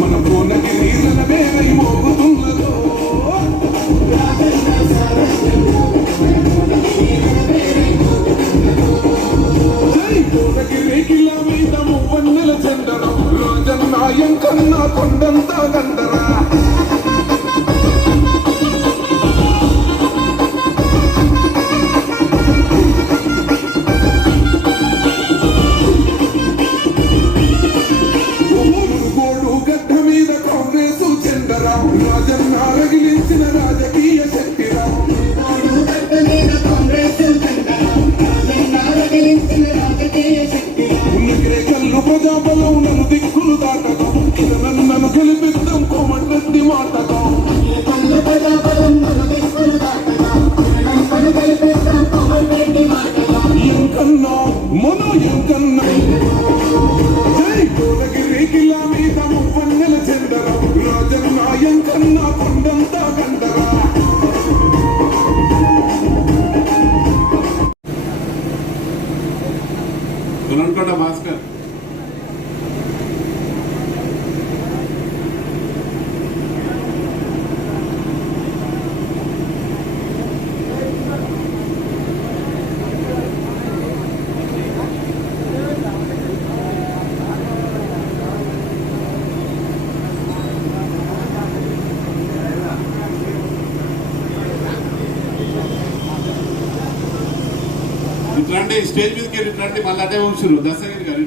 మన పూర్ణగిరి మేలై మోగుతున్నదో కిరీకిల మీద మువ్వన్నెల చెందడం రాజన్నాయం కన్నా కొండంతా గండరం నన్ను గెలిపిద్దాం కోమటి మాటగా ఎంకన్నా మన ఎంకన్నా జై! గోడగిరి కిలా మీద ముప్పన్నెల చెందరా? రాజన్న ఎంకన్నా కొండంతా కండరా? తులంకొండ భాస్కర్. రండి స్టేజ్ మీదకి వెళ్ళి ఇట్లాంటి మళ్ళీ అటే వంశులు దశగిరి గారు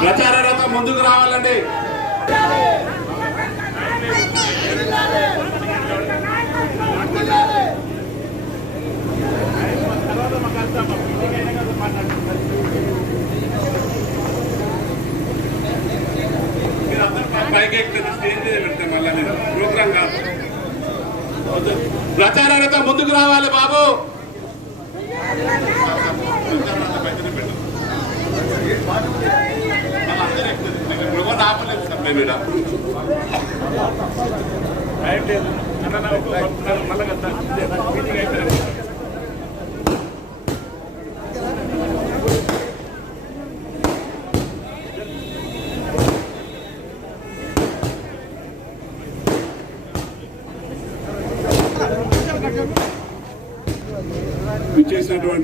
ప్రచారాలతో ముందుకు రావాలండి. మీరందరూ పైకి ఎక్కితే స్టేజ్ మీద పెడతాం మళ్ళీ ప్రోగ్రామ్ కాదు. ప్రచారాలతో ముందుకు రావాలి బాబు ప్రచారాలతో బయటనే పెట్టు. వాళ్ళందరూ ఎక్కుతారు. మేము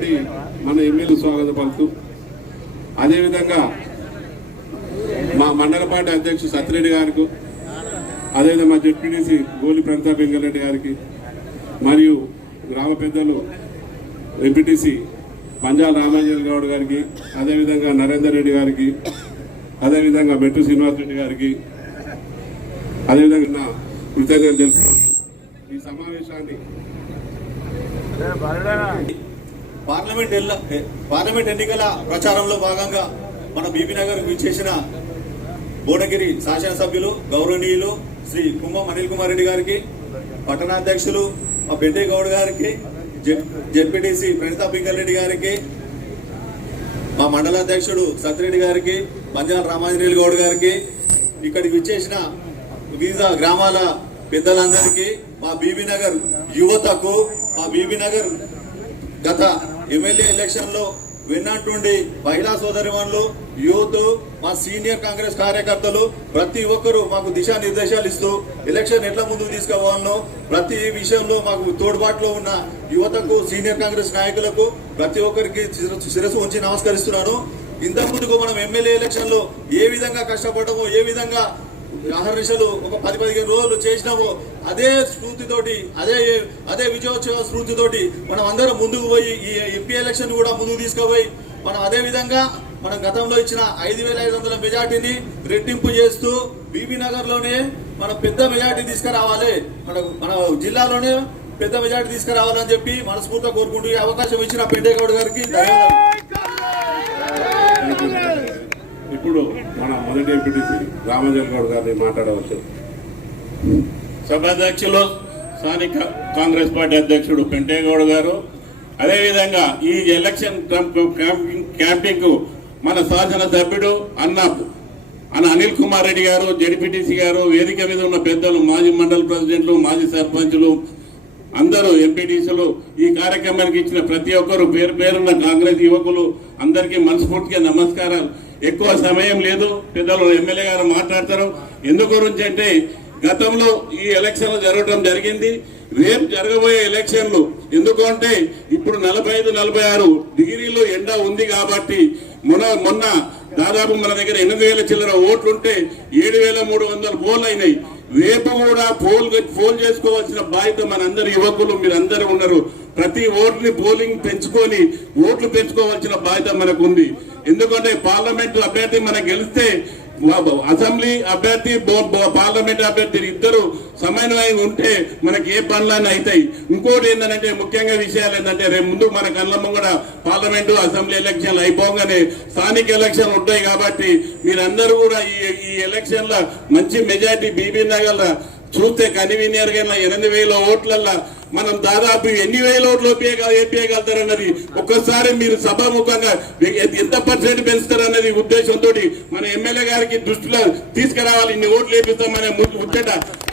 ఎవరిని మన ఎమ్మెల్యే స్వాగత పలుతూ అదేవిధంగా మా మండల పార్టీ అధ్యక్షుడు సత్యరెడ్డి గారికి అదేవిధంగా మా జెడ్పీటీసీ గోలి ప్రతాప్ వెంకరెడ్డి గారికి మరియు గ్రామ పెద్దలు ఎంపీటీసీ పంజాల రామాంజన్ గౌడ్ గారికి అదేవిధంగా నరేందర్ రెడ్డి గారికి అదేవిధంగా మెట్టు శ్రీనివాస్ రెడ్డి గారికి అదేవిధంగా నా కృతజ్ఞతలు తెలుపు ఈ సమావేశాన్ని పార్లమెంట్ ఎల్ల- పార్లమెంట్ ఎన్నికల ప్రచారంలో భాగంగా మన బీబీ నగర్ విచ్చేసిన బోడగిరి శాసనసభ్యులు గౌరవనీయులు శ్రీ కుంభం అనిల్ కుమార్ రెడ్డి గారికి పట్టణాధ్యక్షులు మా పెద్దే గౌడ్ గారికి జెడ్పీటీసీ ప్రణితా పింకల్ రెడ్డి గారికి మా మండల అధ్యక్షుడు సత్యరెడ్డి గారికి పంజాల రామాంజనేయులు గౌడ్ గారికి ఇక్కడికి విచ్చేసిన వివిధ గ్రామాల పెద్దలందరికీ మా బీబీ నగర్ యువతకు మా బీబీ నగర్ గత ఎమ్మెల్యే ఎలక్షన్లో వెన్నంటుండి మహిళా సోదరిమణులు యూత్ మా సీనియర్ కాంగ్రెస్ కార్యకర్తలు ప్రతి ఒక్కరూ మాకు దిశానిర్దేశాలు ఇస్తూ ఎలక్షన్ ఎట్లా ముందుకు తీసుకుపోవాలనో ప్రతి విషయంలో మాకు తోడ్పాటులో ఉన్న యువతకు సీనియర్ కాంగ్రెస్ నాయకులకు ప్రతి ఒక్కరికి శిరస్సు- ఉంచి నమస్కరిస్తున్నాను. ఇంతకు ముందుకు మనం ఎమ్మెల్యే ఎలక్షన్లో ఏ విధంగా కష్టపడమో ఏ విధంగా అహర్నిశలు ఒక పది పదిహేను రోజులు చేసినామో అదే స్ఫూర్తితోటి అదే అదే విజయోత్సవ స్ఫూర్తితోటి మనం అందరం ముందుకు పోయి ఈ ఎంపీ ఎలక్షన్ కూడా ముందుకు తీసుకుపోయి మనం అదే విధంగా మనం గతంలో ఇచ్చిన ఐదు వేల ఐదు వందల మెజార్టీని రెట్టింపు చేస్తూ బీబీ నగర్లోనే మనం పెద్ద మెజార్టీ తీసుకురావాలి మన మన జిల్లాలోనే పెద్ద మెజార్టీ తీసుకురావాలని చెప్పి మనస్ఫూర్తిగా కోరుకుంటూ ఈ అవకాశం ఇచ్చిన పెండేగౌడ్ గారికి ధన్యవాదాలు ఇప్పుడు మన మొదటి ఎంపీటీసీ రామజన్ గౌడ్ గారిని మాట్లాడవచ్చు సభాధ్యక్షులు స్థానిక కాంగ్రెస్ పార్టీ అధ్యక్షుడు పెంటేగౌడ్ గారు అదేవిధంగా ఈ ఎలక్షన్ క్యాంపింగ్ మన శాసన సభ్యుడు అన్న అన్న అనిల్ కుమార్ రెడ్డి గారు జడ్పీటీసీ గారు వేదిక మీద ఉన్న పెద్దలు మాజీ మండల ప్రెసిడెంట్లు మాజీ సర్పంచులు అందరూ ఎంపీటీసీలు ఈ కార్యక్రమానికి ఇచ్చిన ప్రతి ఒక్కరు పేరు పేరున్న కాంగ్రెస్ యువకులు అందరికీ మనస్ఫూర్తిగా నమస్కారాలు. ఎక్కువ సమయం లేదు. పెద్దలు ఎమ్మెల్యే గారు మాట్లాడతారు. ఎందు గురించి అంటే గతంలో ఈ ఎలక్షన్లు జరగడం జరిగింది. రేపు జరగబోయే ఎలక్షన్లు ఎందుకంటే ఇప్పుడు నలభై ఐదు నలభై ఆరు డిగ్రీలు ఎండ ఉంది కాబట్టి మొన్న మొన్న దాదాపు మన దగ్గర ఎనిమిది వేల చిల్లర ఓట్లుంటే ఏడు వేల మూడు వందల పోల్ అయినాయి రేపు కూడా పోల్ పోల్ చేసుకోవాల్సిన బాధ్యత మనందరి యువకులు మీరందరూ ఉన్నారు. ప్రతి ఓటుని పోలింగ్ పెంచుకొని ఓట్లు పెంచుకోవాల్సిన బాధ్యత మనకు ఉంది ఎందుకంటే పార్లమెంట్ అభ్యర్థి మనం గెలిస్తే అసెంబ్లీ అభ్యర్థి పార్లమెంట్ అభ్యర్థి ఇద్దరు సమన్వయం ఉంటే మనకి ఏ పనులన్నీ అవుతాయి. ఇంకోటి ఏంటంటే ముఖ్యంగా విషయాలు ఏంటంటే రేపు ముందు మన కళ్ళమ్మ కూడా పార్లమెంటు అసెంబ్లీ ఎలక్షన్లు అయిపోగానే స్థానిక ఎలక్షన్ ఉంటాయి కాబట్టి మీరందరూ కూడా ఈ ఈ ఎలక్షన్ల మంచి మెజార్టీ బీబీ నగర్ చూస్తే కన్వీనియర్గా ఎనిమిది వేల ఓట్లల్లో మనం దాదాపు ఎన్ని వేల ఓట్లు ఏపీయగలుగుతారన్నది ఒక్కసారి మీరు సభాముఖంగా ఎంత పర్సెంట్ పెంచుతారన్నది ఉద్దేశంతో మన ఎమ్మెల్యే గారికి దృష్టిలో తీసుకురావాలి ఇన్ని ఓట్లు వేపిస్తామనే ముచ్చట.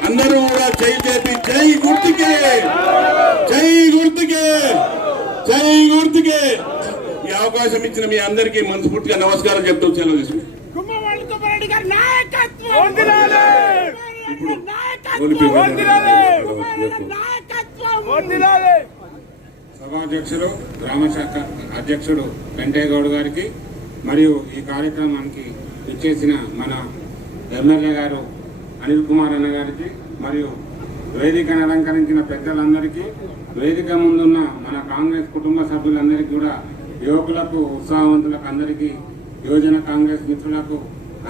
అందరూ కూడా జై చేపి జై గుర్తుకే! జై గుర్తుకే! జై గుర్తుకే! ఈ అవకాశం ఇచ్చిన మీ అందరికీ మనస్ఫూర్తిగా నమస్కారం చెప్తూ సెలవు తీసుకుంటాం ఇప్పుడు సభాధ్యక్షులు గ్రామశాఖ అధ్యక్షుడు వెంకయ్యగౌడ్ గారికి మరియు ఈ కార్యక్రమానికి ఇచ్చేసిన మన ఎమ్మెల్యే గారు అనిల్ కుమార్ అన్న గారికి మరియు వేదికను అలంకరించిన పెద్దలందరికీ వేదిక ముందున్న మన కాంగ్రెస్ కుటుంబ సభ్యులందరికీ కూడా యువకులకు ఉత్సాహవంతులకు అందరికీ యువజన కాంగ్రెస్ మిత్రులకు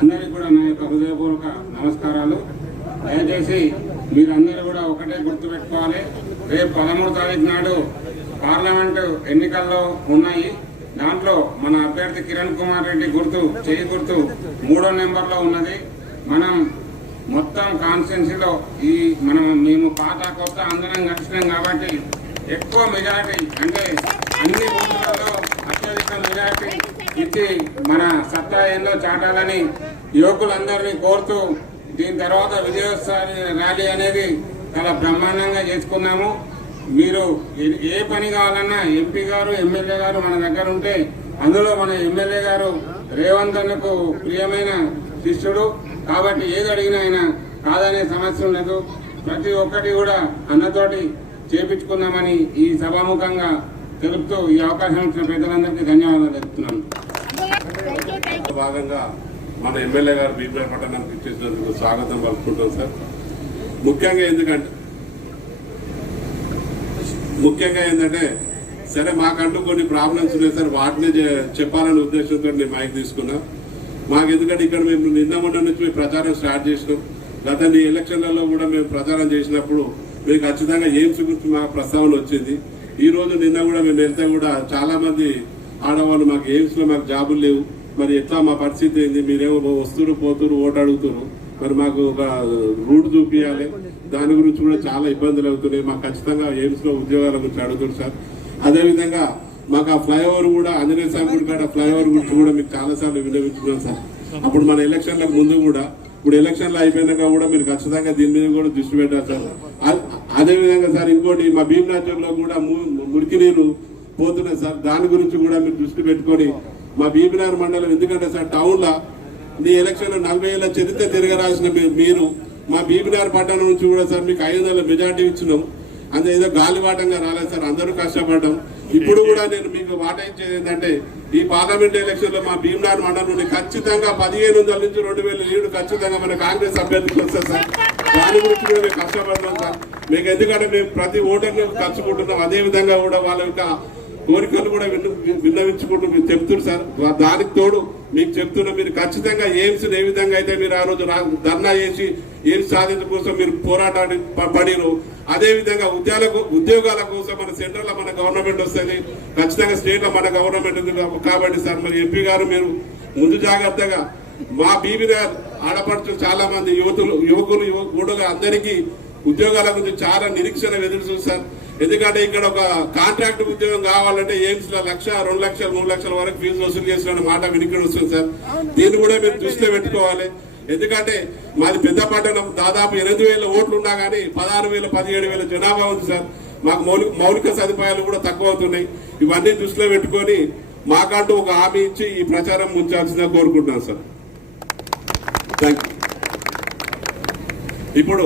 అందరికీ కూడా నా యొక్క హృదయపూర్వక నమస్కారాలు. దయచేసి మీరందరూ కూడా ఒకటే గుర్తుపెట్టుకోవాలి. రేపు పదమూడు తారీఖు నాడు పార్లమెంటు ఎన్నికల్లో ఉన్నాయి. దాంట్లో మన అభ్యర్థి కిరణ్ కుమార్ రెడ్డి గుర్తు చేయి గుర్తు మూడో నెంబర్లో ఉన్నది. మనం మొత్తం కాన్స్టిట్యున్సీలో ఈ మనం మేము పాత కొత్త అందరం కలిసినాం కాబట్టి ఎక్కువ మెజారిటీ అంటే అన్ని బూతులలో అత్యధిక మెజారిటీ ఇచ్చి మన సత్తా ఏందో చాటాలని యువకులందరినీ కోరుతూ దీని తర్వాత విజయోత్సవ ర్యాలీ అనేది చాలా బ్రహ్మాండంగా చేసుకున్నాము. మీరు ఏ- ఏ పని కావాలన్నా ఎంపీ గారు ఎమ్మెల్యే గారు మన దగ్గర ఉంటే అందులో మన ఎమ్మెల్యే గారు రేవంత్ అన్నకు ప్రియమైన శిష్యుడు. కాబట్టి ఏది అడిగినా ఆయన కాదనే సమస్య ఉండదు. ప్రతి ఒక్కటి కూడా అన్నతోటి చేపించుకుందామని ఈ సభాముఖంగా తెలుపుతూ ఈ అవకాశం ఇచ్చిన పెద్దలందరికీ ధన్యవాదాలు తెలుపుతున్నాను. భాగంగా మన ఎమ్మెల్యే గారు బీబీ పట్టణానికి ఇచ్చేసినందుకు స్వాగతం పలుకుంటాం సార్. ముఖ్యంగా ఎందుకంటే ముఖ్యంగా ఏంటంటే సరే మాకంటూ కొన్ని ప్రాబ్లమ్స్ ఉన్నాయి సార్ వాటినే చెప్పాలనే ఉద్దేశంతో నేను మైక్ తీసుకున్నా. మాకు ఎందుకంటే ఇక్కడ మేము నిన్న మొన్న నుంచి మేము ప్రచారం స్టార్ట్ చేసినాం. గత ఎలక్షన్లలో కూడా మేము ప్రచారం చేసినప్పుడు మీకు ఖచ్చితంగా ఎయిమ్స్ గురించి మా ప్రస్తావన వచ్చింది. ఈ రోజు నిన్న కూడా మేము వెళ్తే కూడా చాలామంది ఆడవాళ్ళు మాకు ఎయిమ్స్లో మాకు జాబులు లేవు. మరి ఎట్లా మా పరిస్థితి ఏంది? మీరేమో వస్తురు పోతురు ఓటు మరి మాకు ఒక రూట్ చూపించాలి దాని గురించి కూడా చాలా ఇబ్బందులు అవుతున్నాయి. మాకు ఖచ్చితంగా ఎయిమ్స్లో ఉద్యోగాల గురించి అడుగుతున్నారు సార్. అదేవిధంగా మాకు ఆ ఫ్లైఓవర్ కూడా ఆంజనేయ స్వామి గుడి కాడ ఫ్లైఓవర్ గురించి కూడా మీకు చాలా సార్లు సార్. అప్పుడు మన ఎలక్షన్లకు ముందు కూడా ఇప్పుడు ఎలక్షన్లు అయిపోయినాక కూడా మీరు ఖచ్చితంగా దీని మీద కూడా దృష్టి పెట్టారు సార్. అదేవిధంగా సార్ ఇంకోటి మా భీమనాథ్యంలో కూడా మురికి నీరు పోతున్నాయి సార్. దాని గురించి కూడా మీరు దృష్టి పెట్టుకొని మా బీబీనగర్ మండలం ఎందుకంటే సార్ టౌన్లో మీ ఎలక్షన్లో నలభై ఏళ్ళ చరిత్ర తిరగరాసిన మీరు మా బీబీనగర్ పట్టణం నుంచి కూడా సార్ మీకు ఐదు వందల మెజార్టీ ఇచ్చినాం. అంతే ఏదో గాలివాటంగా రాలేదు సార్ అందరూ కష్టపడడం. ఇప్పుడు కూడా నేను మీకు మాట ఇచ్చేది ఏంటంటే ఈ పార్లమెంట్ ఎలక్షన్లో మా భీమనార్ మండలం నుండి ఖచ్చితంగా పదిహేను వందల నుంచి రెండు వేల లీడు ఖచ్చితంగా మన కాంగ్రెస్ అభ్యర్థులు వస్తుంది సార్. దాని గురించి కూడా మేము కష్టపడుతున్నాం సార్. మీకు ఎందుకంటే మేము ప్రతి ఓటర్ని ఖర్చుకుంటున్నాం అదే విధంగా కూడా వాళ్ళ యొక్క కోరికలు కూడా విన్న విన్నవించుకుంటూ మీరు చెప్తున్నారు సార్. దానికి తోడు మీకు చెప్తున్నా మీరు ఖచ్చితంగా ఎయిమ్స్ ఏ విధంగా అయితే మీరు ఆ రోజు ధర్నా చేసి ఎయిమ్స్ సాధించడం కోసం మీరు పోరాటాన్ని పడిరు. అదేవిధంగా ఉద్యోగాల ఉద్యోగాల కోసం మన సెంట్రల్లో మన గవర్నమెంట్ వస్తుంది. ఖచ్చితంగా స్టేట్లో మన గవర్నమెంట్ ఉంది కాబట్టి సార్ మరి ఎంపీ గారు మీరు ముందు జాగ్రత్తగా మా బీబీ గారు ఆడపడుచు చాలా మంది యువతులు యువకులు యువ అందరికీ ఉద్యోగాల గురించి చాలా నిరీక్షణ ఎదురు చూస్తారు ఎందుకంటే ఇక్కడ ఒక కాంట్రాక్ట్ ఉద్యోగం కావాలంటే ఎయిమ్స్లో లక్ష రెండు లక్షలు మూడు లక్షల వరకు ఫీజు వసూలు చేసిన మాట వినికిడి వస్తుంది సార్. దీన్ని కూడా మీరు దృష్టిలో పెట్టుకోవాలి. ఎందుకంటే మాది పెద్ద పట్టణం దాదాపు ఎనిమిది వేల ఓట్లు ఉన్నా కానీ పదహారు వేల పదిహేడు వేల జనాభా ఉంది సార్. మాకు మౌలిక మౌలిక సదుపాయాలు కూడా తక్కువ అవుతున్నాయి. ఇవన్నీ దృష్టిలో పెట్టుకొని మాకంటూ ఒక హామీ ఇచ్చి ఈ ప్రచారం ముంచాల్సిందిగా కోరుకుంటున్నాను సార్. థ్యాంక్ ఇప్పుడు